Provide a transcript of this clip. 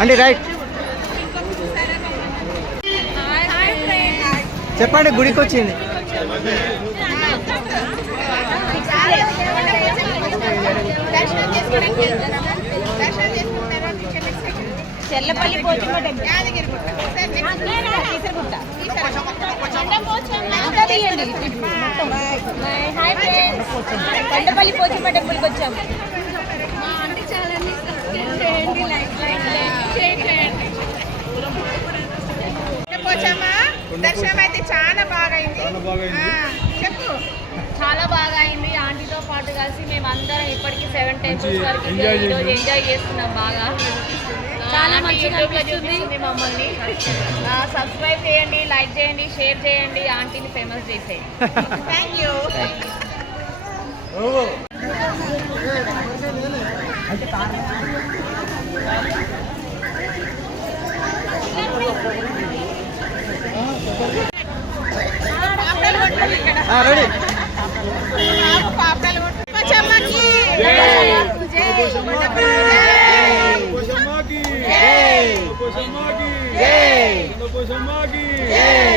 అండి రైట్ చెప్పండి గుడికి వచ్చింది చెల్లపల్లి కొండపల్లి పోచమ్మ టెంపుల్కి వచ్చాము. దర్శనం అయితే చాలా బాగా అయింది. చెప్పు. చాలా బాగా అయింది. ఆంటీతో పాటు కలిసి మేము అందరం ఇప్పటికీ 7 టెంపుల్స్ వరకు ఈరోజు ఎంజాయ్ చేస్తున్నాం. బాగా చాలా మంచిగా చూపిస్తుంది మమ్మల్ని. సబ్స్క్రైబ్ చేయండి, లైక్ చేయండి, షేర్ చేయండి, ఆంటీని ఫేమస్ చేసేయండి. Thank you. రెడీ పాపడాలు పోచమ్మకి జై